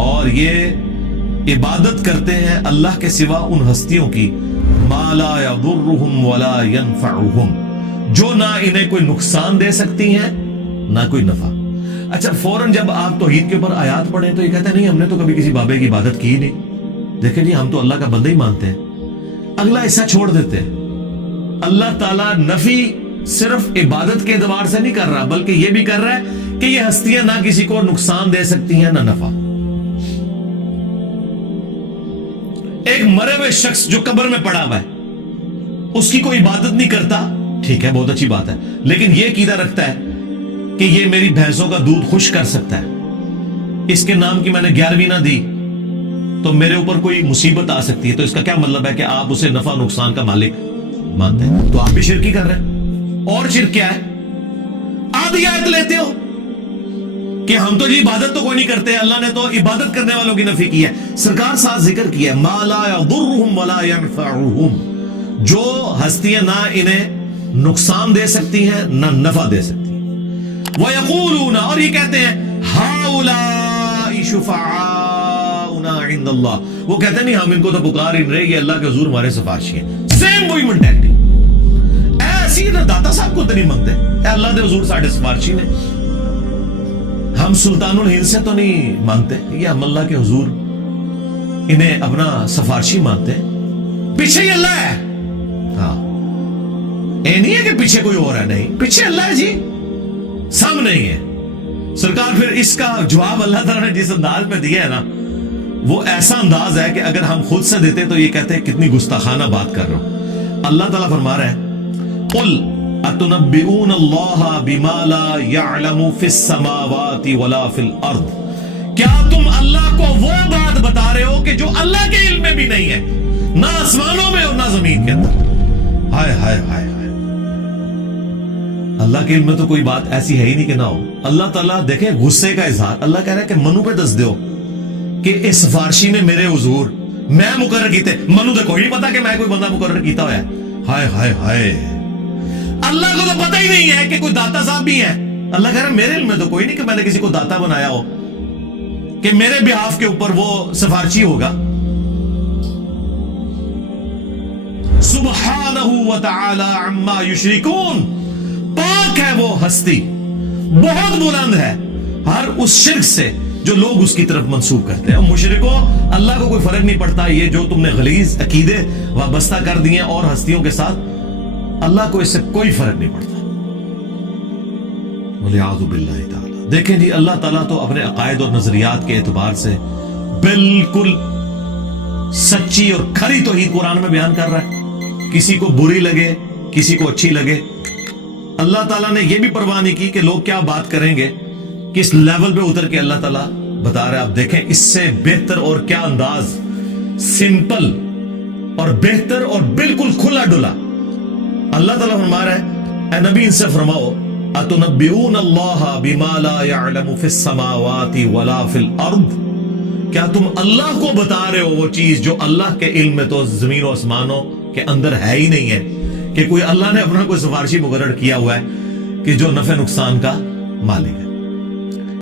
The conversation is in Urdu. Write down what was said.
اور یہ عبادت کرتے ہیں اللہ کے سوا ان ہستیوں کی ما لا یضرہم ولا ینفعہم، جو نہ انہیں کوئی نقصان دے سکتی ہیں نہ کوئی نفع۔ اچھا فوراً جب آپ توحید کے اوپر آیات پڑھیں تو یہ کہتے ہیں نہیں ہم نے تو کبھی کسی بابے کی عبادت کی ہی نہیں، دیکھیں جی ہم تو اللہ کا بندہ ہی مانتے ہیں۔ اگلا حصہ چھوڑ دیتے ہیں۔ اللہ تعالیٰ نفی صرف عبادت کے اعتبار سے نہیں کر رہا، بلکہ یہ بھی کر رہا ہے کہ یہ ہستیاں نہ کسی کو نقصان دے سکتی ہیں نہ نفع۔ ایک مرے ہوئے شخص جو قبر میں پڑا ہوا ہے، اس کی کوئی عبادت نہیں کرتا، ٹھیک ہے بہت اچھی بات ہے، لیکن یہ عقیدہ رکھتا ہے کہ یہ میری بھینسوں کا دودھ خشک کر سکتا ہے، اس کے نام کی میں نے 11ویں نہ دی تو میرے اوپر کوئی مصیبت آ سکتی ہے، تو اس کا کیا مطلب ہے کہ آپ اسے نفع و نقصان کا مالک مانتے ہیں؟ تو آپ بھی شرک ہی کر رہے ہیں۔ اور شرک کیا ہے؟ آدھی آیت لیتے ہو کہ ہم تو جی عبادت تو کوئی نہیں کرتے، اللہ نے تو عبادت کرنے والوں کی نفی کی ہے۔ سرکار ساتھ ذکر کیا ہے ما لا یضرہم ولا ینفعہم، جو ہستیاں نہ انہیں نقصان دے سکتی ہیں نہ نفع دے سکتی ہیں۔ وَيَقُولُونَ، اور یہ کہتے ہیں هَؤُلَاءِ شُفَعَاؤُنَا عِندَ اللَّهِ، وہ کہتے ہیں نہیں ہم ان کو تو پکار ہی نہیں رہے، یہ اللہ کے حضور ہمارے سفارشی ہیں۔ سیم وہی مینٹیلٹی، ایسی نہ داتا صاحب کو تو نہیں مانگتے، اے اللہ کے حضور ساڑھے سفارشی نے، ہم سلطان الہند سے تو نہیں مانگتے، یہ ہم اللہ کے حضور انہیں اپنا سفارشی مانتے ہیں، پیچھے ہی اللہ ہے۔ ہاں اے نہیں ہے کہ پیچھے کوئی اور ہے، نہیں پیچھے اللہ ہے جی، سامنے ہی ہے۔ سرکار پھر اس کا جواب اللہ تعالیٰ نے جس انداز میں دیا ہے نا، وہ ایسا انداز ہے کہ اگر ہم خود سے دیتے تو یہ کہتے ہیں کتنی گستاخانہ بات کر رہا ہوں۔ اللہ تعالیٰ فرما رہا ہے قل اتنبئون اللہ بما لا يعلم فی السماوات ولا فی الارض، کیا تم اللہ کو وہ بات بتا رہے ہو کہ جو اللہ کے علم میں بھی نہیں ہے، نہ آسمانوں میں اور نہ زمین کے اندر؟ ہائے ہائے ہائے، اللہ کے علم میں تو کوئی بات ایسی ہے ہی نہیں کہ نہ ہو۔ اللہ تعالیٰ دیکھیں غصے کا اظہار، اللہ کہہ رہا ہے کہ منو پہ دس دیو کہ اس سفارشی نے میرے حضور میں مقرر کیتے، منو تو کوئی نہیں پتا کہ میں کوئی بندہ مقرر کیتا ہوا ہے۔ ہائے ہائے ہائے، اللہ کو تو پتہ ہی نہیں ہے کہ کوئی داتا صاحب بھی ہے۔ اللہ کہہ رہا ہے میرے علم میں تو کوئی نہیں کہ میں نے کسی کو داتا بنایا ہو کہ میرے بہاف کے اوپر وہ سفارشی ہوگا۔ سبحانہ وتعالی عما یشرکون، پاک ہے وہ ہستی، بہت بلند ہے ہر اس شرک سے جو لوگ اس کی طرف منسوب کرتے ہیں۔ اور مشرکوں اللہ کو کوئی فرق نہیں پڑتا، یہ جو تم نے غلیظ عقیدے وابستہ کر دیے اور ہستیوں کے ساتھ، اللہ کو اس سے کوئی فرق نہیں پڑتا۔ وَلِعَاذُ بِاللَّهِ تعالی۔ دیکھیں جی اللہ تعالیٰ تو اپنے عقائد اور نظریات کے اعتبار سے بالکل سچی اور کھری توحید قرآن میں بیان کر رہا ہے، کسی کو بری لگے کسی کو اچھی لگے۔ اللہ تعالیٰ نے یہ بھی پرواہ نہیں کی کہ لوگ کیا بات کریں گے، کس لیول پہ اتر کے اللہ تعالیٰ بتا رہے ہیں۔ آپ دیکھیں اس سے بہتر اور کیا انداز، سمپل اور بہتر اور بالکل کھلا ڈلا۔ اللہ تعالیٰ فرما رہا ہے اے نبی ان سے فرماؤ اتنبئون اللہ بما لا يعلم فی السماوات ولا فی الارض، کیا تم اللہ کو بتا رہے ہو وہ چیز جو اللہ کے علم میں تو زمین و آسمانوں کے اندر ہے ہی نہیں ہے، کہ کوئی اللہ نے اپنا کوئی سفارشی مقرر کیا ہوا ہے کہ جو نفع نقصان کا مالک ہے۔